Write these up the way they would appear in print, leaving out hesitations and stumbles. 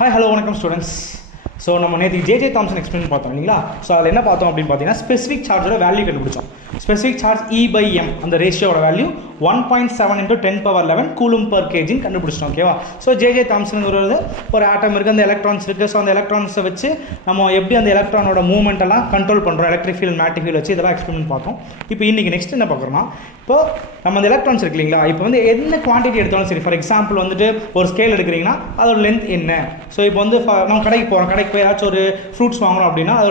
Hi, hello, welcome students. So நம்ம நேற்று JJ Thomson explain பார்த்தோம் இல்லைங்களா. ஸோ அதில் என்ன பார்த்தோம் அப்படின்னு பார்த்தீங்கன்னா ஸ்பெசிஃபிக் சார்ஜோட வேல்யூ கண்டுபிடிச்சோம். ஸ்பெசிஃபிக் சார்ஜ் E/m அந்த ரேஷியோட வேல்யூ 1.7 × 10⁻11 கூலும் பர் கேஜின்னு கண்டுபிடிச்சிட்டோம். ஓகேவா. ஸோ ஜேஜே தாம்சனுங்கிறது ஒரு ஆட்டம் இருக்குது, அந்த எலக்ட்ரான்ஸ் இருக்குது. ஸோ அந்த எலக்ட்ரான்ஸை வச்சு நம்ம எப்படி அந்த எலக்ட்ரானோட மூவ்மெண்ட் எல்லாம் கண்ட்ரோல் பண்ணுறோம், எலக்ட்ரிக் ஃபீல்ட் மேக்னெட்டிக் ஃபீல்ட் வச்சு இதெல்லாம் எக்ஸ்பிளைன் பார்த்தோம். இப்போ இன்றைக்கி நெக்ஸ்ட் என்ன பார்க்குறோம்னா, இப்போ நம்ம அந்த எலக்ட்ரான்ஸ் இருக்கு இல்லைங்களா, இப்போ வந்து என்ன குவான்டிட்டி எடுத்தாலும் சரி, ஃபார் எக்ஸாம்பிள் வந்துட்டு ஒரு ஸ்கேல் எடுக்கிறீங்கன்னா அதோட லென்த் என்ன. ஸோ இப்போ வந்து நம்ம கடைக்கு போகிறோம், கடைக்கு போய் ஏதாச்சும் ஒரு ஃப்ரூட்ஸ் வாங்குறோம் அப்படின்னா அது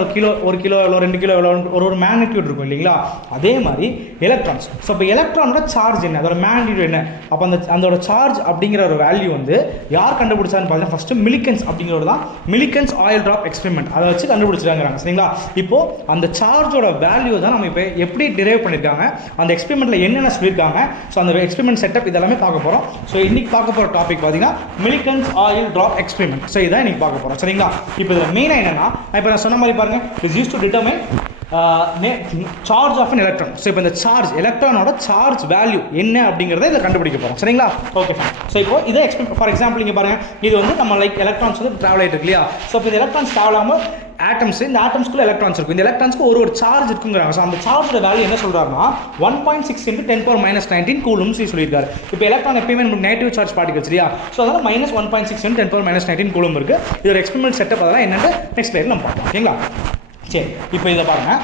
ஒரு கிலோ எவ்வளோ, 2 கிலோ எவ்வளோ, ஒரு மேக்னிட்யூட் இருக்கும் இல்லைங்களா. அதே மாதிரி எலக்ட்ரான்ஸ். ஸோ இப்போ எலக்ட்ரானோட சார்ஜ் என்ன, அதோட மேக்னிட்யூட் என்ன. அப்போ அதோட சார்ஜ் அப்படிங்கிற ஒரு வேல்யூ வந்து யார் கண்டுபிடிச்சான்னு பார்த்தீங்கன்னா ஃபஸ்ட்டு மில்லிகன்ஸ் அப்படிங்கிறது தான். மில்லிகன்ஸ் ஆயில் ட்ராப் எக்ஸ்பெரிமெண்ட் அதை வச்சு கண்டுபிடிச்சிருக்காங்க சரிங்களா. இப்போ அந்த சார்ஜோட வேல்யூ தான் நம்ம இப்போ எப்படி டிரைவ் பண்ணியிருக்காங்க, அந்த எக்ஸ்பெரிமெண்ட்டில் என்னென்ன சொல்லியிருக்காங்க. ஸோ அந்த எக்ஸ்பெரிமெண்ட் செட்டப் இதெல்லாமே பார்க்க போகிறோம். ஸோ இன்றைக்கி பார்க்க போகிற டாபிக் பார்த்தீங்கன்னா Millikan's oil drop experiment. So இதான் இன்றைக்கி பார்க்க போகிறோம் சரிங்களா. இப்போ இதில் மெயினாக என்னென்னா, இப்போ நான் சொன்ன மாதிரி பாருங்கள், it's use to determine charge of an electron. So இப்போ இந்த சார்ஜ் எலக்ட்ரானோட சார்ஜ் வேல்யூ என்ன அப்படிங்கிறத இதில் கண்டுபிடிக்க போகிறோம் சரிங்களா. Okay fine. ஸோ இப்போ இதை ஃபார் எக்ஸாம்பிள் இங்கே பாருங்கள், இது வந்து நம்ம லைக் எலக்ட்ரான்ஸ் வந்து ட்ராவல் ஆகிட்டு இருக்கு இல்லையா. ஸோ இப்போ இந்த எலக்ட்ரான்ஸ் ட்ராவல் ஆகாமல் ஆட்டம்ஸ், இந்த ஆட்டம்ஸ்க்குள்ள எலக்ட்ரான்ஸ் இருக்கும். இந்த எலக்ட்ரான்ஸ்க்கு ஒரு சார்ஜ் இருக்குங்கிறாங்க. ஸோ அந்த சார்ஜோட வேல்யூ என்ன சொல்கிறாருன்னா 1.6 × 10⁻−19 கூலும்ஸ் சொல்லியிருக்காரு. இப்போ எலக்ட்ரான் எப்பயுமே நமக்கு நெகட்டிவ் சார்ஜ் பார்ட்டிகல் சரியா. ஸோ அதனால் -1.6 × 10⁻−19 கூலும் இருக்குது. இது ஒரு எக்ஸ்பெரிமெண்ட் செட்டப், அதெல்லாம் என்னென்னு நெக்ஸ்ட் ஸ்லைடில் நம்ம பார்ப்போம் ஓகேங்களா. சரி, இப்போ இதை பாருங்கள்.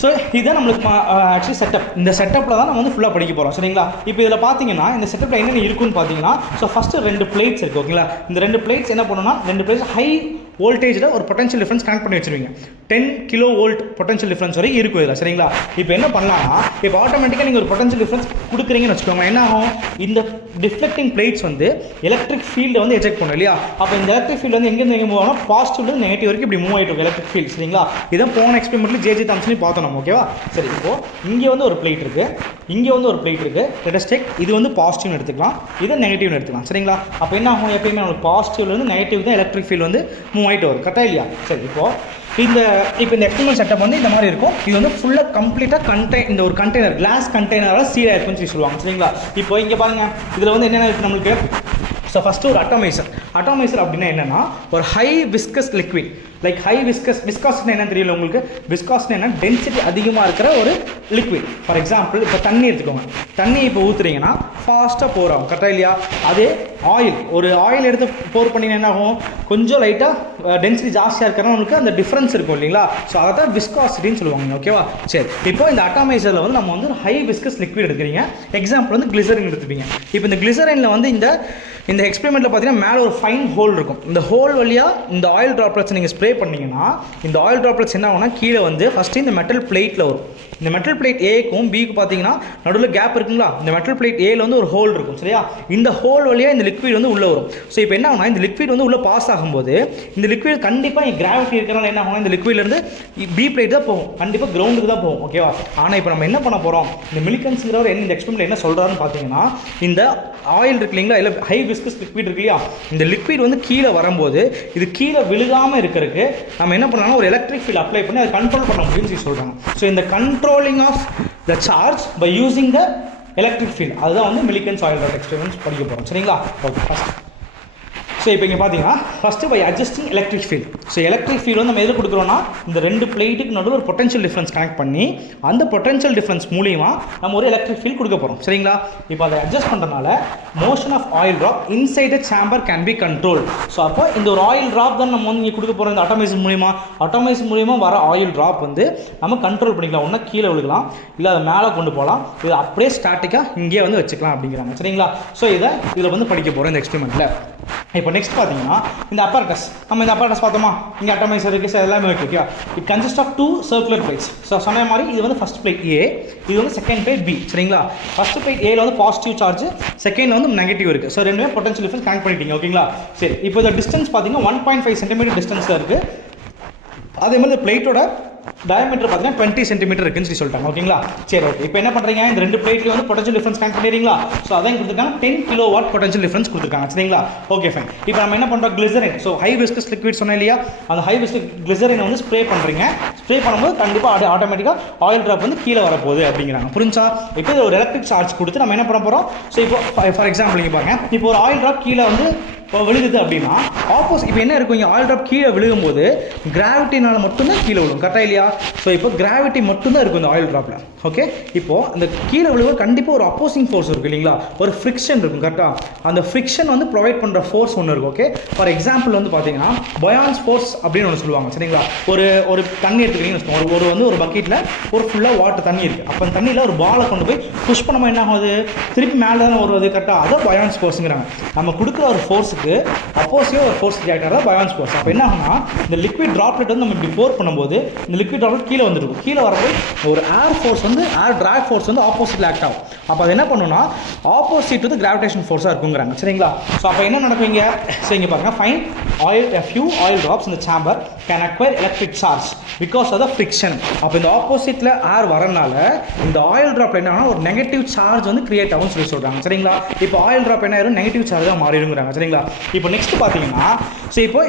ஸோ இதுதான் நம்மளுக்கு ஆக்சுவலி செட்டப். இந்த செட்டப்பில் தான் நம்ம வந்து ஃபுல்லாக படிக்க போகிறோம் சரிங்களா. இப்போ இதில் பார்த்தீங்கன்னா இந்த செட்டப்பில் என்னென்ன இருக்குன்னு பார்த்தீங்கன்னா, ஸோ ஃபஸ்ட்டு 2 பிளேட்ஸ் இருக்குது ஓகேங்களா. இந்த 2 பிளேட்ஸ் என்ன பண்ணணும்னா, 2 பிளேட்ஸ் ஹை வோல்டேஜில் ஒரு பொட்டன்ஷியல் டிஃபரன்ஸ் கனெக்ட் பண்ணி வச்சுருவீங்க. 10 kV பொட்டன்ஷியல் டிஃபரன்ஸ் வரைக்கும் இருக்கும் இதில் சரிங்களா. இப்போ என்ன பண்ணலாம்னா, இப்போ ஆட்டோமேட்டிக்காக நீங்கள் ஒரு பொட்டன்ஷியல் டிஃபரன்ஸ் கொடுக்குறீங்கன்னு வச்சுக்கோங்க, என்ன ஆகும், இந்த டிஃப்ளெக்டிங் பிளேட்ஸ் வந்து எலக்ட்ரிக் ஃபீல்டை வந்து எஜெக்ட் பண்ணும் இல்லையா. அப்போ இந்த எலக்ட்ரிக் ஃபீல்டு வந்து எங்கேருந்து எங்கே மூவ் ஆகும், பாசிட்டிவ்லேருந்து நெகட்டிவ் வரைக்கும் இப்படி மூவ் ஆகிட்டு இருக்கும் எலக்ட்ரிக் ஃபீல்ட் சரிங்களா. இதான் போன எக்ஸ்பெரிமெண்ட்ல ஜேஜே தாம்சன் பார்த்தோம் நம்ம ஓகேவா. சரி, இப்போது இங்கே வந்து ஒரு பிளேட் இருக்குது, இங்கே வந்து ஒரு பிளேட் இருக்குது. லெட்ஸ் டேக் இது வந்து பாசிட்டிவ்னு எடுத்துக்கலாம், இதை நெகட்டிவ்னு எடுத்துக்கலாம் சரிங்களா. அப்போ என்ன ஆகும், எப்பயுமே நம்மளுக்கு பாசிட்டிவ்லேருந்து நெகட்டிவ் தான் எலக்ட்ரிக் ஃபீல்டு வந்து மூவ் ஆகிட்டு வரும் கரெக்டாக இல்லையா. சரி, இப்போ இந்த எக்ஸ்பெரிமெண்ட் செட்டப் வந்து இந்த மாதிரி இருக்கும். இது வந்து ஃபுல்லாக கம்ப்ளீட்டாக இந்த ஒரு கண்டெய்னர், கிளாஸ் கண்டெய்னரால் சீராக இருக்குன்னு சொல்லி சொல்லுவாங்க சரிங்களா. இப்போ இங்கே பாருங்கள், இதில் வந்து என்னென்ன இருக்குது நம்மளுக்கு. ஸோ ஃபஸ்ட்டு ஒரு அட்டாமைசர் அப்படின்னா என்னென்னா, ஒரு high viscous liquid, like high viscosity என்னன்னு தெரியல உங்களுக்கு. விஸ்காசிட்டி என்ன, டென்சிட்டி அதிகமாக இருக்கிற ஒரு லிக்விட். ஃபார் எக்ஸாம்பிள் இப்போ தண்ணி எடுத்துக்கோங்க, தண்ணி இப்போ ஊற்றுறீங்கன்னா ஃபாஸ்ட்டாக போர் ஆகும் கரெக்டாக இல்லையா. அதே ஒரு ஆயில் எடுத்து போர் பண்ணிங்கன்னா என்ன ஆகும், கொஞ்சம் லைட்டாக டென்சிட்டி ஜாஸ்தியாக இருக்கிறனா உங்களுக்கு அந்த டிஃப்ரென்ஸ் இருக்கும் இல்லைங்களா. ஸோ அதை தான் விஸ்காசிட்டின்னு சொல்லுவாங்க ஓகேவா. சரி, இப்போ இந்த அட்டாமைசரில் வந்து நம்ம வந்து ஹை விஸ்கஸ் லிக்விட் எடுக்கிறீங்க. எக்ஸாம்பிள் வந்து கிளிசரின் எடுத்துப்பீங்க. இப்போ இந்த கிளிசரினில் வந்து இந்த எக்ஸ்பெரிமெண்ட்டில் பார்த்தீங்கன்னா மேலே ஒரு ஃபைன் ஹோல் இருக்கும். இந்த ஹோல் வழியாக இந்த ஆயில் ட்ராப்லெட்ஸ் நீங்கள் ஸ்ப்ரே பண்ணிங்கன்னா, இந்த ஆயில் ட்ராப்லெட்ஸ் என்ன ஆகும்னா கீழே வந்து ஃபஸ்ட்டு இந்த மெட்டல் பிளேட்டில் வரும். இந்த மெட்டல் பிளேட் ஏக்கும் பிக்கு பார்த்தீங்கன்னா நடுவில் கேப் இருக்குங்களா. இந்த மெட்டல் பிளேட் ஏல வந்து ஒரு ஹோல் இருக்கும் சரியா. இந்த ஹோல் வழியாக இந்த லிக்விட் வந்து உள்ளே வரும். ஸோ இப்போ என்ன ஆகுனா, இந்த லிக்விட் வந்து உள்ளே பாஸ் ஆகும்போது இந்த லிக்விட் கண்டிப்பாக கிராவிட்டி இருக்கிறனால என்ன ஆகும், இந்த லிக்விட்லேருந்து பி பிளேட் தான் போகும், கண்டிப்பாக கிரவுண்டுக்கு தான் போகும் ஓகேவா. ஆனால் இப்போ நம்ம என்ன பண்ண போகிறோம், இந்த மில்லிகன்ஸ்ங்கிறவர் இந்த எக்ஸ்பெரிமெண்ட்டில் என்ன சொல்கிறாருன்னு பார்த்தீங்கன்னா, இந்த ஆயில் இருக்கு இல்லைங்களா, இல்லை ஹை விஸ்கஸ் லிக்விட் இருக்கு இல்லையா, இந்த லிக்விட் வந்து கீழே வரும்போது இது கீழே விழுகாமல் இருக்கிறதுக்கு நம்ம என்ன பண்ணலாம்னா ஒரு எலக்ட்ரிக் ஃபீல்ட் அப்ளை பண்ணி அதை கண்ட்ரோல் பண்ண முடியும்னு சொல்லி சொல்கிறாங்க. ஸோ இந்த controlling of the charge by using the electric field, அதுதான் வந்து மில்லிகன்ஸ் ஆயில் ட்ராப் எக்ஸ்பெரிமெண்ட்ஸ் படிக்க போகிறோம் சரிங்களா. ஓகே, ஃபஸ்ட் ஸோ இப்போ இங்கே பார்த்தீங்கன்னா first by adjusting electric field. So electric field வந்து நம்ம எதில் கொடுக்குறோன்னா, இந்த 2 பிளேட்டுக்கு நடுவில் ஒரு பொட்டன்ஷியல் டிஃபரன்ஸ் கனெக்ட் பண்ணி அந்த பொட்டன்ஷியல் டிஃபரன்ஸ் மூலிமா நம்ம ஒரு எலக்ட்ரிக் ஃபீல்ட் கொடுக்க போகிறோம் சரிங்களா. இப்போ அதை அட்ஜஸ்ட் பண்ணுறதுனால motion of oil drop inside chamber can be control. So அப்போ இந்த ஒரு ஆயில் ட்ராப் தான் நம்ம வந்து இங்கே கொடுக்க போகிறோம். இந்த அட்டாமைசர் மூலிமா வர ஆயில் ட்ராப் வந்து நம்ம கண்ட்ரோல் பண்ணிக்கலாம். ஒன்றா கீழே விழுகலாம், இல்லை அதை மேலே கொண்டு போகலாம், இது அப்படியே ஸ்டாட்டிக்காக இங்கேயே வந்து வச்சுக்கலாம் அப்படிங்கிறாங்க சரிங்களா. ஸோ இதில் வந்து படிக்க போகிறோம் இந்த எக்ஸ்பெரிமெண்ட்டில். இப்போ நெக்ஸ்ட் பார்த்தீங்கன்னா இந்த அப்பரட்டஸ், நம்ம இந்த அப்பரட்டஸ் பார்த்தோமா, இங்கே அட்டாமைசர் இருக்குது எல்லாமே இருக்குது ஓகேவா. It consist of 2 circular plates. So சொன்ன மாதிரி இது வந்து ஃபஸ்ட் பிளேட் ஏ, இது வந்து செகண்ட் பிளேட் பி சரிங்களா. ஃபஸ்ட் பிளேட் ஏல வந்து பாசிட்டிவ் சார்ஜ், செகண்ட் வந்து நெகட்டிவ் இருக்குது. ஸோ ரெண்டுமே பொட்டன்ஷியல் டிஃபரன்ஸ் கனெக்ட் பண்ணிட்டீங்க ஓகேங்களா. சரி, இப்போ இந்த டிஸ்டன்ஸ் பார்த்தீங்கன்னா 1.5 சென்டிமீட்டர் டிஸ்டன்ஸில் இருக்குது. அதே மாதிரி இந்த பிளேட்டோட டயமீட்டர் பார்த்தீங்கன்னா 20 சென்டிமீட்டர் இருக்குன்னு சொல்லி சொல்லிட்டாங்க ஓகேங்களா. சரி, ஓகே. இப்போ என்ன பண்ணுறீங்க, இந்த 2 பிளேட்ல வந்து பொட்டன்ஷியல் டிஃபரன்ஸ் கனெக்ட் பண்ணிடுறீங்களா. ஸோ அதான் கொடுத்துருக்காங்க 10 kW பொட்டன்ஷியல் டிஃபரன்ஸ் கொடுத்துருக்காங்க சரிங்களா. Okay fine. இப்போ நம்ம என்ன பண்ணுறோம், glycerin, so high viscous liquid சொன்னேன் இல்லையா, அந்த ஹை விஸ்கஸ் கிளிசரினை வந்து ஸ்ப்ரே பண்ணுறீங்க. ஸ்ப்ரே பண்ணும்போது கண்டிப்பாக ஆட்டோமேட்டிக்காக ஆயில் ட்ராப் வந்து கீழே வரப்போகுது அப்படிங்கிறாங்க. புரிஞ்சா. இப்போ ஒரு எலக்ட்ரிக் சார்ஜ் கொடுத்து நம்ம என்ன பண்ண போகிறோம். ஸோ இப்போ ஃபார் எக்ஸாம்பிள் இங்கே பாருங்க, இப்போ ஒரு ஆயில் ட்ராப் கீழே வந்து விழுகுது அப்படின்னா ஆப்போசிட் இப்போ என்ன இருக்கும், இங்கே ஆயில் ட்ராப் கீழே விழுகும்போது கிராவிட்டினால மட்டும்தான் கீழே விழுகும், கரெக்டாக இல்லையா? ஸோ இப்போ கிராவிட்டி மட்டும்தான் இருக்கும் இந்த ஆயில் ட்ராப்பில். ஓகே, இப்போது இந்த கீழே விழுவது கண்டிப்பாக ஒரு அப்போசிங் ஃபோர்ஸ் இருக்குது இல்லைங்களா, ஒரு ஃப்ரிக்ஷன் இருக்கும், கரெக்டாக? அந்த ஃப்ரிக்ஷன் வந்து ப்ரொவைட் பண்ணுற ஃபோர்ஸ் ஒன்று இருக்கும். ஓகே, ஃபார் எக்ஸாம்பிள் வந்து பார்த்தீங்கன்னா பயான்ஸ் ஃபோர்ஸ் அப்படின்னு ஒன்று சொல்லுவாங்க, சரிங்களா? ஒரு தண்ணி எடுத்துக்கிட்டீங்கன்னு வச்சுக்கோங்க, ஒரு பக்கெட்டில் ஒரு ஃபுல்லாக வாட்டர் தண்ணி இருக்குது. அப்போ அந்த தண்ணியில் ஒரு பாலை கொண்டு போய் புஷ் பண்ணாமல் என்ன ஆகுது, திருப்பி மேலே தானே வருவது, கரெக்டாக? அதான் பயான்ஸ் ஃபோர்ஸுங்கிறாங்க. நம்ம கொடுக்குற ஒரு ஃபோர்ஸுக்கு அப்போசிவாக ஒரு ஃபோர்ஸ் ரியாக்ட் ஆகிறதா பயான்ஸ் ஃபோர்ஸ். அப்போ என்ன ஆகுனா, இந்த லிக்விட் ட்ராப்லெட் வந்து நம்ம இப்படி போர் பண்ணும்போது இந்த லிக்விட் ட்ராப்லெட் கீழே வந்துருக்கும். கீழே வரப்போய் ஒரு ஏர் ஃபோர்ஸ் வந்து ஏர் ட்ராக் ஃபோர்ஸ் வந்து ஆப்போசிட்டில் ஆக்ட் ஆகும். அப்போ அது என்ன பண்ணுன்னா ஆப்போசிட் வந்து கிராவிடேஷன் ஃபோர்ஸாக இருக்குங்கிறாங்க, சரிங்களா? ஸோ அப்போ என்ன நடக்கும் இங்கே? ஸோ இங்கே பாருங்கள், fine oil a few oil drops in the chamber can acquire electric charge because of the friction. அப்போ இந்த ஆப்போசிட்டில் ஏர் வரனால இந்த ஆயில் ட்ராப் என்ன ஆகுனா ஒரு நெகட்டிவ் சார்ஜ் வந்து கிரியேட் ஆகும்னு சொல்கிறாங்க, சரிங்களா? இப்போ ஆயில் ட்ராப் என்ன ஆயிரும், நெகட்டிவ் சார்ஜாக மாறிடுங்கிறாங்க, சரிங்களா? இப்போ நெக்ஸ்ட் பார்த்தீங்கன்னா, ஸோ இப்போ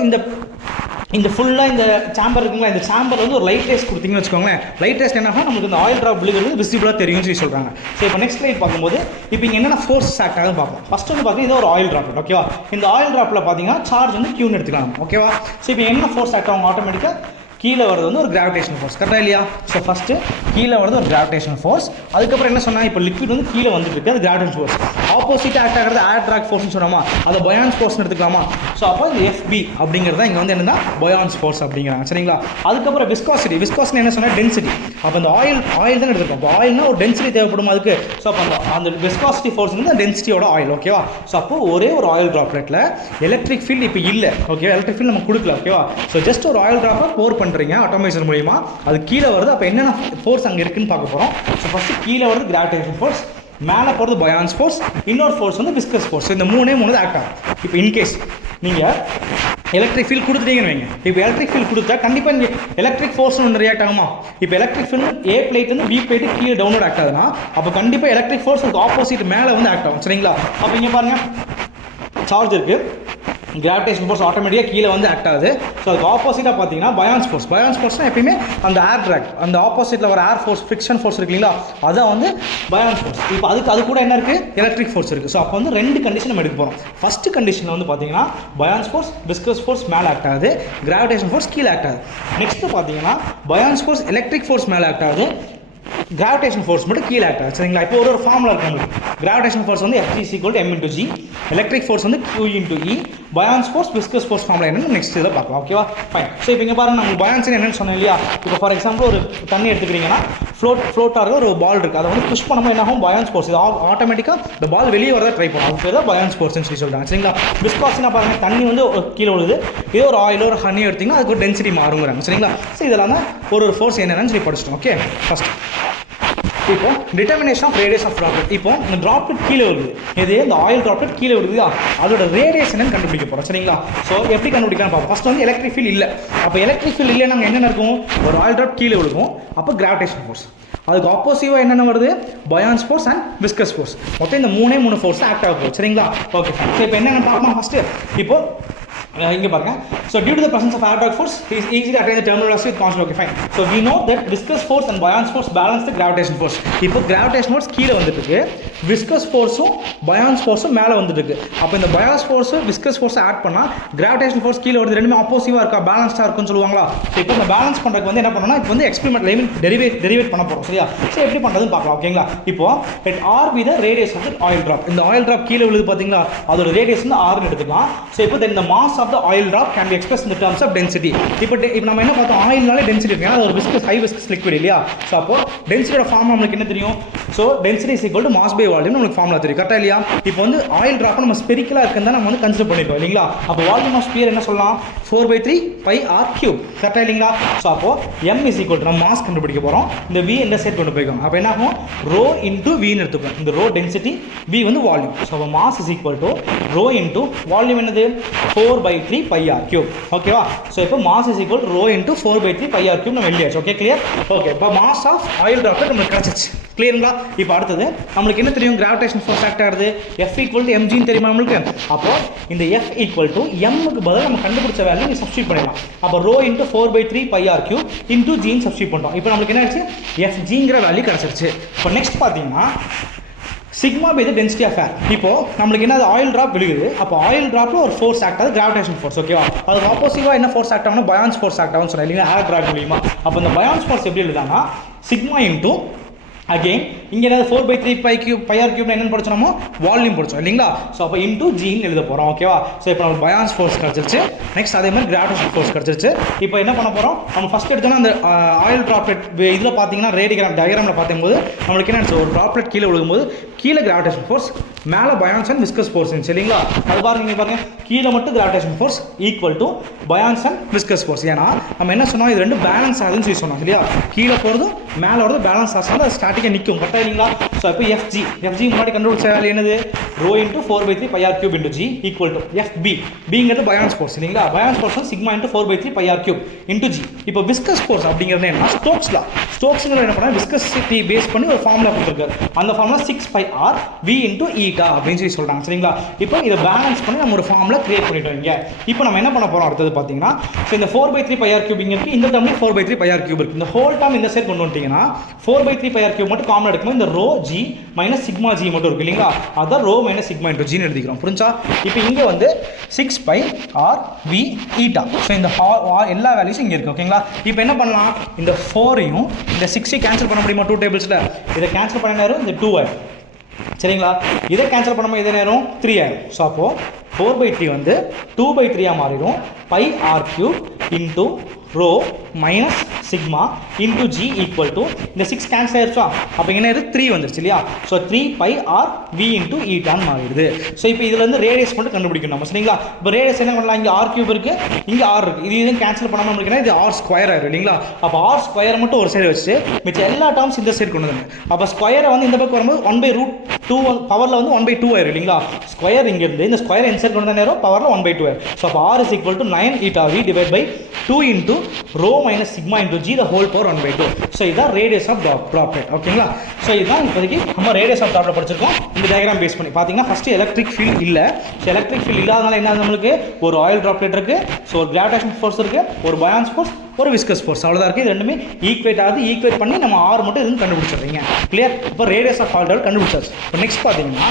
இந்த ஃபுல்லாக இந்த சாம்பர் இருக்குங்களா, இந்த சாம்பர் வந்து ஒரு லைட் ரேஸ் கொடுத்தீங்கன்னு வச்சுக்கோங்களேன். லைட் ரேஸ் என்ன நமக்கு இந்த ஆயில் ட்ராப் விழுகிறது விசிபிளாக தெரியும்னு சொல்லி சொல்கிறாங்க. ஸோ இப்போ நெக்ஸ்ட் லைட் பார்க்கும்போது இப்போ இங்கே என்னென்ன ஃபோர்ஸ் ஆக்ட் ஆகுதுன்னு பார்ப்போம். ஃபஸ்ட் வந்து பார்த்தீங்கன்னா இது ஒரு ஆயில் ட்ராப், ஓகேவா? இந்த ஆயில் ட்ராப்பில் பார்த்தீங்கன்னா சார்ஜ் வந்து Qன்னு எடுத்துக்கலாம், ஓகேவா? ஸோ இப்போ என்ன ஃபோர்ஸ் ஆக்ட் ஆகும், ஆட்டோமேட்டிக்காக கீழே வரது வந்து ஒரு கிராவிடேஷன் ஃபோர்ஸ், கரெக்டாக இல்லையா? ஸோ ஃபஸ்ட்டு கீழே வரது ஒரு கிராவிடேஷன் ஃபோர்ஸ். அதுக்கப்புறம் என்ன சொன்னால், இப்போ லிக்விட் வந்து கீழே வந்துட்டு இருக்கு, அது கிராவிடேஷன் ஃபோர்ஸ். ஆப்போசிட் ஆக்ட் ஆகிறது ஏர் ட்ராக் ஃபோர்ஸ்னு சொன்னோமா, அதை பயான்ஸ் ஃபோர்ஸ்னு எடுத்துக்கலாமா? ஸோ அப்போ இந்த FB அப்படிங்கிறத இங்கே வந்து என்னன்னா பயான்ஸ் ஃபோர்ஸ் அப்படிங்கிறாங்க, சரிங்களா? அதுக்கப்புறம் விஸ்காசிட்டி என்ன சொன்னால் டென்சிட்டி. அப்போ அந்த ஆயில் தான் எடுத்துருக்கோம். இப்போ ஆயில்னா ஒரு டென்சிட்டி தேவைப்படும் அதுக்கு. ஸோ அப்போ அந்த விஸ்காசிட்டி ஃபோர்ஸ் வந்து டென்சிட்டியோட ஆயில், ஓகேவா? ஸோ அப்போ ஒரே ஒரு ஆயில் ட்ராப்லெட்டில் எலக்ட்ரிக் ஃபீல்டு இப்போ இல்லை, ஓகே? எலக்ட்ரிக் ஃபீல்டு நம்ம கொடுக்கல, ஓகேவா? ஸோ ஜஸ்ட் ஒரு ஆயில் ட்ராப்பை போர் பண்ணுறீங்க ஆட்டோமேஷன் மூலியமா, அது கீழே வருது. அப்போ என்னென்ன ஃபோர்ஸ் அங்கே இருக்குன்னு பார்க்க போகிறோம். ஸோ ஃபஸ்ட்டு கீழே வருது கிராவிடேஷன் ஃபோர்ஸ், மேலே போகிறது பயான்ஸ் ஃபோர்ஸ், இன்னொரு ஃபோர்ஸ் வந்து விஸ்கஸ் ஃபோர்ஸ். இந்த மூணு ஆக்ட் ஆகும். இப்போ இன்கேஸ் நீங்கள் எலக்ட்ரிக் ஃபீல்ட் கொடுத்துட்டீங்கன்னு வைங்க, இப்போ எலக்ட்ரிக் ஃபீல்ட் கொடுத்தா கண்டிப்பாக இங்கே எலக்ட்ரிக் ஃபோர்ஸ் ஒன்று ரியாக்ட் ஆகுமா? இப்போ எலக்ட்ரிக் ஃபீல்டு A பிளேட் வந்து B பிளேட்டு கீழே டவுன்லோட் ஆக்ட் ஆகுதுன்னா அப்போ கண்டிப்பாக எலக்ட்ரிக் ஃபோர்ஸ் அதுக்கு ஆப்போசிட் மேலே வந்து ஆக்ட் ஆகும், சரிங்களா? அப்போ இங்கே பாருங்கள், சார்ஜ் இருக்குது, கிராவிடேஷன் ஃபோர்ஸ் ஆட்டோமேட்டிக்காக கீழே வந்து ஆக்ட் ஆகுது. ஸோ அதுக்கு ஆப்போசிட்டாக பார்த்தீங்கன்னா பயான்ஸ் ஃபோர்ஸ்னால் எப்பயுமே அந்த ஏர் ட்ராக், அந்த ஆப்போசிட்டில் வர ஏர் ஃபோர்ஸ், ஃப்ரிக்ஷன் ஃபோர்ஸ் இருக்கு இல்லைங்களா, அதான் வந்து பயான்ஸ் ஃபோர்ஸ். இப்போ அது கூட என்ன இருக்குது, எலக்ட்ரிக் ஃபோர்ஸ் இருக்குது. ஸோ அப்போ வந்து ரெண்டு கண்டிஷன் நம்ம எடுக்க போகிறோம். ஃபஸ்ட்டு கண்டிஷனில் வந்து பார்த்தீங்கன்னா பயான்ஸ் ஃபோர்ஸ், விஸ்கஸ் ஃபோர்ஸ் மேலே ஆக்ட் ஆகுது, கிராவிடேஷன் ஃபோர்ஸ் கீழே ஆக்ட் ஆகுது. நெக்ஸ்ட்டு பார்த்தீங்கன்னா பயான்ஸ் ஃபோர்ஸ் எலக்ட்ரிக் ஃபோர்ஸ் மேலே ஆக்ட் ஆகுது, கிராவிடேஷன் ஃபோர்ஸ் மட்டும் கீழே ஆக்ட் ஆகுது, சரிங்களா? இப்போ ஒரு ஃபார்முலா இருக்கு உங்களுக்கு. கிராவிடேஷன் ஃபோர்ஸ் வந்து F = m/g, எலக்ட்ரிக் ஃபோர்ஸ் வந்து Q/E, buoyance force, viscous force formula என்னன்னு நெக்ஸ்ட் இதில் பார்க்கலாம், ஓகேவா? ஃபைன். ஸோ இப்போ இங்கே பாருங்கள், நம்ம பயான்ஸ் என்னன்னு சொன்னேன் இல்லையா? இப்போ ஃபார் எக்ஸாம்பிள் ஒரு தண்ணி எடுத்துக்கிறீங்கன்னா ஃப்ளோட் ஆகிற ஒரு பால் இருக்குது, அதை வந்து புஷ் பண்ணும்போது என்ன ஆகும், பயான்ஸ் ஃபோர்ஸ். இது ஆட்டோமேட்டிக்காக இந்த பால் வெளியே வரதை ட்ரை பண்ணும், அது பேர் தான் பயான்ஸ் ஃபோர்ஸ்னு சொல்லி சொல்கிறாங்க, சரிங்களா? விஸ்காஸ்னா பாருங்கள், தண்ணி வந்து கீழே விழுது, இதே ஒரு ஆயிலோ ஒரு ஹனியோ எடுத்திங்கன்னா அதுக்கு ஒரு டென்சிட்டி மாறுங்கிறாங்க, சரிங்களா? ஸோ இதெல்லாம் தான் ஒரு ஃபோர்ஸ் என்னென்னு சொல்லி படிச்சிட்டோம், ஓகே? ஃபஸ்ட் இப்போ determination of radius of droplet. இப்போ இந்த ட்ராப்லெட் கீழே வருது, இது இந்த ஆயில் ட்ராப்லெட் கீழே வருது, அதோட ரேடியஸ் என்னன்னு கண்டுபிடிக்க போகிறோம், சரிங்களா? ஸோ எப்படி கண்டுபிடிக்கலாம் பார்ப்போம். ஃபஸ்ட் வந்து எலக்ட்ரிக் ஃபீல்ட் இல்லை. அப்போ எலக்ட்ரிக் ஃபீல்ட் இல்லை நாங்கள் என்ன இருக்கும், ஒரு ஆயில் ட்ராப் கீழே விழுகும், அப்போ கிராவிடேஷன் ஃபோர்ஸ். அதுக்கு ஆப்போசிவாக என்னென்ன வருது, பயான்ஸ் ஃபோர்ஸ் அண்ட் விஸ்கஸ் ஃபோர்ஸ். மொத்தம் இந்த மூணு ஃபோர்ஸ் ஆக்ட் ஆக போகுது, சரிங்களா? ஓகே. ஸோ இப்போ என்னென்ன பார்க்கலாம் ஃபஸ்ட்டு. இப்போ இங்கே பாருங்க. So due to the presence of air drag force is easy to attain the terminal velocity with constant. Okay fine. So we know that viscous force and buoyance force balance the gravitation force. இப்போ gravitation force கீழே வந்துட்டு இருக்கு, viscous ஃபோர்ஸும் buoyance ஃபோர்ஸும் மேலே வந்துட்டு இருக்கு. அப்போ இந்த பயான்ஸ் ஃபோர்ஸும் viscous ஃபோர்ஸை ஆட் பண்ணால் கிராவிடேஷன் ஃபோர்ஸ் கீழே வருது, ரெண்டுமே ஆப்போசிவாக இருக்கா, பேலன்ஸ்டாக இருக்குன்னு சொல்லுவாங்களா? ஸோ இப்போ இந்த பேலன்ஸ் பண்ணுறதுக்கு வந்து என்ன பண்ணணும்னா இப்போ வந்து எக்ஸ்பெரிமெண்ட் டெரிவேட் பண்ண போகிறோம், சரியா? ஸோ எப்படி பண்ணுறதுன்னு பார்க்கலாம், ஓகேங்களா? இப்போ let r be the radius of the oil drop. இந்த ஆயில் ட்ராப் கீழே விழுது பார்த்தீங்களா, அதோட ரேடியஸ் வந்து ஆர்னு எடுத்துக்கலாம். ஸோ இப்போ then the mass of the oil drop can be expressed in the terms of density. இப்போ நம்ம என்ன பார்த்தோம், ஆயில்னாலே டென்சிட்டி இருக்கு, அது ஒரு விஸ்கஸ் ஹை விஸ்கஸ் லிக்விட் இல்லையா? ஸோ அப்போ டென்சிட்டியோட ஃபார்ம் நம்மளுக்கு என்ன தெரியும்? So density is equal to mass by volume நம்மளுக்கு ஃபார்முலா தெரியும், கரெக்டாக இல்லையா? இப்போ வந்து ஆயில் ட்ராப் நம்ம ஸ்பெரிக்கலாக இருக்குன்னு தான் நம்ம வந்து கன்சிடர் பண்ணிருக்கோம் இல்லைங்களா? அப்போ வால்யூம் ஆஃப் ஸ்பியர் என்ன சொல்லலாம், 4/3 πr3, கரெக்டாக இல்லைங்களா? ஸோ அப்போ m இஸ் ஈக்குவல் டு நம்ம மாஸ் கண்டுபிடிக்க போகிறோம், இந்த v இந்த செட் கொண்டு போய்க்கோங்க. அப்போ என்ன ஆகும், ரோ இன்டூ வின்னு எடுத்துக்கோம். இந்த ரோ டென்சிட்டி, v வந்து வால்யூம். ஸோ அப்போ mass is equal to rho into volume என்னது 4/3 πr3, ஓகேவா? ஸோ இப்போ mass is equal rho into 4/3 πr3 நம்ம எழுதியாச்சு, ஓகே கிளியர்? ஓகே, இப்போ மாஸ் ஆஃப் ஆயில் ட்ராப்லெட் நம்மளுக்கு கிடச்சிச்சு, கிளியருங்களா? இப்போ அடுத்தது நம்மளுக்கு என்ன தெரியும், கிராவிடேஷன் ஃபோர்ஸ் ஆக்ட் ஆகுது, F ஈக்குவல் டு mgன்னு தெரியுமா நம்மளுக்கு? அப்போ இந்த F ஈக்குவல் டு mக்கு பதிலாக நம்ம கண்டுபிடிச்ச வேல்யூ நீ சப்ஸ்டியூட் பண்ணிடலாம். அப்போ ரோ இன்டூ 4/3 πr3 இன்டூ ஜின்னு சப்ஸ்டியூட் பண்ணிட்டோம். இப்போ நம்மளுக்கு என்ன ஆச்சு, FGங்கிற வேல்யூ கிடச்சிருச்சு. இப்போ நெக்ஸ்ட் பார்த்தீங்கன்னா sigma by the density of air. இப்போ நம்மளுக்கு என்ன ஆயில் ட்ராப் விழுகுது, அப்போ ஆயில் ட்ராப்ல ஒரு ஃபோர்ஸ் ஆக்ட் ஆகுது, கிராவிடேஷன் ஃபோர்ஸ். ஓகேவா? அதுக்கு ஆப்போசிட்டாக என்ன ஃபோர்ஸ் ஆக்ட் ஆகணும், பயான்ஸ் ஃபோர்ஸ் ஆக்ட் ஆகும்னு சொன்னேன் இல்லைங்களா, ஏர் ட்ராப் மூலியமா. அப்போ இந்த பயான்ஸ் ஃபோர்ஸ் எப்படி எழுதானா சிக்மா இன்டூ அகெயின் இங்கே ஏதாவது 4/3 πr கியூப் என்னென்னு படிச்சோமோ வால்யூம் படிச்சோம் இல்லைங்களா. ஸோ அப்போ இன்டூ ஜின்னு எழுத போகிறோம். ஓகேவா? ஸோ இப்போ நம்ம பயான்ஸ் ஃபோர்ஸ் கிடச்சிருச்சு. நெக்ஸ்ட் அதே மாதிரி கிராவிடேஷன் ஃபோர்ஸ் கிடச்சிருச்சு. இப்போ என்ன பண்ண போகிறோம், நம்ம ஃபஸ்ட் எடுத்தோன்னா அந்த ஆயில் ட்ராப்லெட் இதில் பார்த்தீங்கன்னா ரேடிகிராம் டயக்ராமில் பார்க்கும்போது நம்மளுக்கு என்ன ஒரு ட்ராப்லெட் கீழே விழுகும்போது கீழே கிராவிடேஷன் ஃபோர்ஸ், மேலே பயான்ஸ் அண்ட் விஸ்கஸ் ஃபோர்ஸ் இருந்துச்சு இல்லைங்களா. அது பாருங்க, இங்கே பாருங்க, கீழே மட்டும் gravitation force equal to buoyance and viscous force. ஏன்னா நம்ம என்ன சொன்னோம், இது ரெண்டும் பேலன்ஸ் ஆகுதுன்னு சொல்லி சொன்னோம் இல்லையா. கீழே போகிறதும் மேலே வரது பேலன்ஸ் ஆகுது, அது ஸ்டாட்டிக்காக நிற்கும் கரெக்டாக இல்லைங்களா. ஸோ இப்போ எஃப்ஜி முன்னாடி கண்டுபிடிச்ச வேலை என்னது, rho into 4/3 πr cube into G equal to FB. பிங்கிறது பயான்ஸ் ஃபோர்ஸ் இல்லைங்களா. Buoyance force sigma into 4/3 πr cube into G. இப்போ விஸ்கஸ் ஃபோர்ஸ் அப்படிங்கிறது என்ன, ஸ்டோக்ஸ்லா. ஸ்டோக்ஸ்ங்கிற என்ன பண்ணால் விஸ்கசிட்டி பேஸ் பண்ணி ஒரு ஃபார்முலா கொடுத்துருக்காரு. அந்த formula 6πr v into eta அப்படின்னு சொல்லி சொல்கிறாங்க சரிங்களா. இப்போ இதை பேலன்ஸ் பண்ணி நம்ம ஒரு ஃபார்முலா கிரியேட் பண்ணிட்டோம் இங்கே. இப்போ நம்ம என்ன பண்ண போகிறோம் அடுத்தது பார்த்தீங்கன்னா, ஸோ இந்த 4/3 πr கியூப் இங்கே இருக்குது, இந்த டேர்ம்லேயும் 4/3 πr கியூப் இருக்குது. இந்த ஹோல் டேர்ம் இந்த சைடு கொண்டு வந்துட்டீங்கன்னா 4/3 πr கியூப் மட்டும் காமன் எடுக்கும்போது இந்த rho g minus sigma g மட்டும் இருக்கு இல்லைங்களா. அதான் ரோ மைனஸ் சிக்மா இன்டூ ஜின்னு எழுதிக்கிறோம். புரிஞ்சா? இப்போ இங்கே வந்து 6πr v ஈட்டா. ஸோ இந்த எல்லா வேல்யூஸும் இங்கே இருக்குது. ஓகேங்களா? இப்போ என்ன பண்ணலாம், இந்த 4ஐயும் இந்த 6ஐயும் கேன்சல் பண்ண முடியுமா 2 டேபிள்ஸில். இதை கேன்சல் பண்ண நேரம் இந்த 2 ஆயிடும் சரிங்களா. இதை கேன்சல் பண்ணும்போது இதே நேரம் 3 ஆயிடும். ஸோ அப்போது 4/3 வந்து 2/3 மாறிடும். πr³ into rho minus sigma into g equal to இந்த 6 கேன்சல் ஆயிடுச்சா. அப்போ என்ன 3 வந்துருச்சு இல்லையா. ஸோ 3πr v இன்டூ ஈட்டான்னு மாறிடுது. ஸோ இப்போ இதில் வந்து ரேடியஸ் மட்டும் கண்டுபிடிக்கணும் நம்ம சரிங்களா. இப்போ ரேடியஸ் என்ன பண்ணலாம், இங்கே r³ இருக்குது, இங்கே r இருக்குது. இது இதுவும் கேன்சல் பண்ணாமல் நம்மளுக்கு இது r² ஆயிடும் இல்லைங்களா. அப்போ r² மட்டும் ஒரு சைடு வச்சு மிச்சம் எல்லா டேர்ம்ஸ் இந்த சைடு கொண்டு வந்து, அப்போ ஸ்கொயரை வந்து இந்த பக்கம் வரும்போது 1/√2 பவரில் வந்து 1/2 ஆயிரும் இல்லைங்களா. ஸ்கொயர் இங்கேருந்து இந்த ஸ்கொயர் இன்சைட் கொண்டு வந்த நேரம் பவரில் 1/2 ஆயிரும். ஸோ அப்போ r is equal to 9 eta v divided by 2 into rho minus sigma into g the whole power 1/2. So இதுதான் ரேடியஸ் ஆஃப் ட்ராப்லெட். ஓகேங்களா. ஸோ இதுதான் இப்போதைக்கு நம்ம ரேடியஸ் ஆஃப் ட்ராப்லெட் படிச்சிருக்கோம். இந்த டயக்ராம் பேஸ் பண்ணி பார்த்தீங்கன்னா ஃபஸ்ட்டு எலக்ட்ரிக் ஃபீல்ட் இல்லை. ஸோ எலக்ட்ரிக் ஃபீல்ட் இல்லாதனால என்ன நம்மளுக்கு ஒரு ஆயில் ட்ராப்லெட் இருக்குது, ஸோ ஒரு கிராவிடேஷன் ஃபோர்ஸ் இருக்குது, ஒரு பயான்ஸ் ஃபோர்ஸ், ஒரு விஸ்கஸ் ஃபோர்ஸ், அவ்வளோதான் இருக்குது. இது ரெண்டுமே ஈக்குவேட் ஆகுது. ஈக்குவேட் பண்ணி நம்ம ஆர் மட்டும் இதுன்னு கண்டுபிடிச்சிடுறீங்க. கிளியர்? இப்போ ரேடியஸ் ஆஃப் ஆல் ட்ராப்லெட் கண்டுபிடிச்சாச்சு. இப்போ நெக்ஸ்ட் பார்த்தீங்கன்னா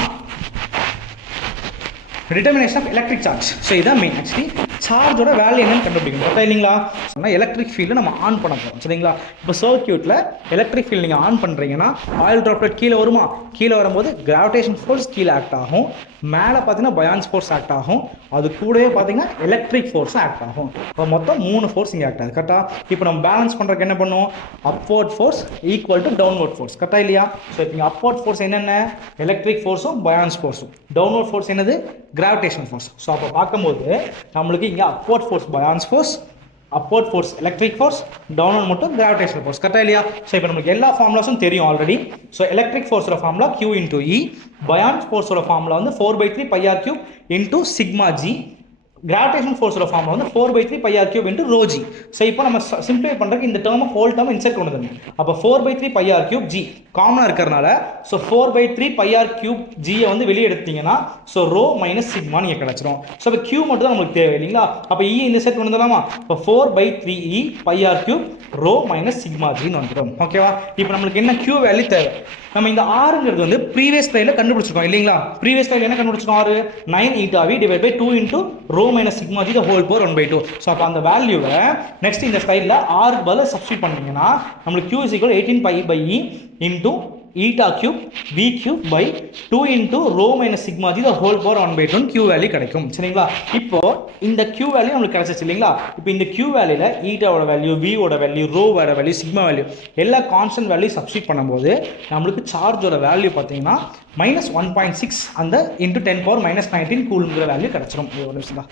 determination of electric charge. So இதான் மெயின். ஆக்சுவலி சார்ஜோட வேல்யூ என்னன்னு கண்டுபிடிக்கணும் கரெக்டாக இல்லைங்களா. சொன்னால் எலக்ட்ரிக் ஃபீல்டு நம்ம ஆன் பண்ண போகிறோம் சரிங்களா. இப்போ சர்க்யூட்டில் எலக்ட்ரிக் ஃபீல்டு நீங்கள் ஆன் பண்ணுறீங்கன்னா ஆயில் ட்ராப்லெட் கீழே வருமா, கீழே வரும்போது கிராவிடேஷன் ஃபோர்ஸ் கீழே ஆக்ட் ஆகும், மேலே பார்த்தீங்கன்னா பயான்ஸ் ஃபோர்ஸ் ஆக்ட் ஆகும், அது கூடவே பார்த்தீங்கன்னா எலக்ட்ரிக் ஃபோர்ஸும் ஆக்ட் ஆகும். இப்போ மொத்தம் 3 ஃபோர்ஸ் இங்கே ஆக்ட் ஆகுது கரெக்டாக. இப்போ நம்ம பேலன்ஸ் பண்ணுறதுக்கு என்ன பண்ணுவோம், upward force equal to downward force கரெக்டாக இல்லையா. ஸோ இப்போ இங்கே அப்வர்ட் ஃபோர்ஸ் என்னென்ன, எலக்ட்ரிக் ஃபோர்ஸும் பயான்ஸ் ஃபோர்ஸும், டவுன்வர்ட் ஃபோர்ஸ் என்னது, கிராவிடேஷன் ஃபோர்ஸ். ஸோ அப்போ பார்க்கும்போது நம்மளுக்கு இங்கே upward force buoyance force, upward force electric force, downward மட்டும் gravitational force கரெக்டா இல்லையா. ஸோ இப்போ நமக்கு எல்லா ஃபார்முலாஸும் தெரியும் ஆல்ரெடி. ஸோ எலக்ட்ரிக் ஃபோர்ஸோட formula Q into E, buoyance ஃபோர்ஸோட ஃபார்முலா வந்து 4/3 πr³ into sigma G, gravitation ஃபோர்ஸோட ஃபார்முலா வந்து 4/3 πr³ into rho G. So இப்போ நம்ம சிம்பிளை பண்ணுறதுக்கு இந்த டேர்மை ஹோல் டேர்ம் இன்செர்ட் கொண்டு வந்து, அப்போ 4/3 πr³ ஜி காமனாக இருக்கிறனால ஸோ 4/3 πr³ ஜியை வந்து வெளியே எடுத்தீங்கன்னா ஸோ ரோ மைனஸ் சிக்மா நீங்கள் கிடச்சிரும். ஸோ இப்போ Q மட்டும் தான் நம்மளுக்கு தேவை இல்லைங்களா. அப்போ இ இந்த செட் கொண்டு வந்துடலாமா. இப்போ 4/3 இ πr³ ரோ மைனஸ் சிக்மா ஜின்னு வந்துடும். ஓகேவா. இப்போ நம்மளுக்கு என்ன Q வேல்யூ தேவை, நம்ம இந்த ஆறுங்கிறது வந்து ப்ரீவியஸ் ஸ்லைடில் கண்டுபிடிச்சிருக்கோம் இல்லைங்களா. ப்ரீவியஸ் ஸ்லைடில் என்ன கண்டுபிடிச்சிருக்கோம், 9 eta v divided by 2 into rho minus sigma g the whole power 1/2. So அப்போ அந்த வேல்யூவை நெக்ஸ்ட் இந்த ஸ்லைடில் ஆருக்கு பதில் சப்ஸ்டியூட் பண்ணிங்கன்னா நம்மளுக்கு Q is equal to 18π/e into eta cube v cube by 2 into rho minus sigma g the whole power 1/2 Q value கிடைக்கும் சரிங்களா. இப்போ இந்த Q வேல்யூ நம்மளுக்கு கிடைச்சிச்சு இல்லைங்களா. இப்போ இந்த Q வேல்யூல ஈட்டாவோட வேல்யூ, வியோட வேல்யூ, ரோவோட வேல்யூ, சிக்மா வேல்யூ எல்லா கான்ஸ்டன்ட் வேல்யூ சப்ஸ்டியூட் பண்ணும்போது நம்மளுக்கு சார்ஜோட வேல்யூ பார்த்தீங்கன்னா -1.6 அந்த இன்டூ 10⁻⁻19 கூலுங்கிற வேல்யூ கிடைச்சிடும். ஒரு நிமிஷம் தான்.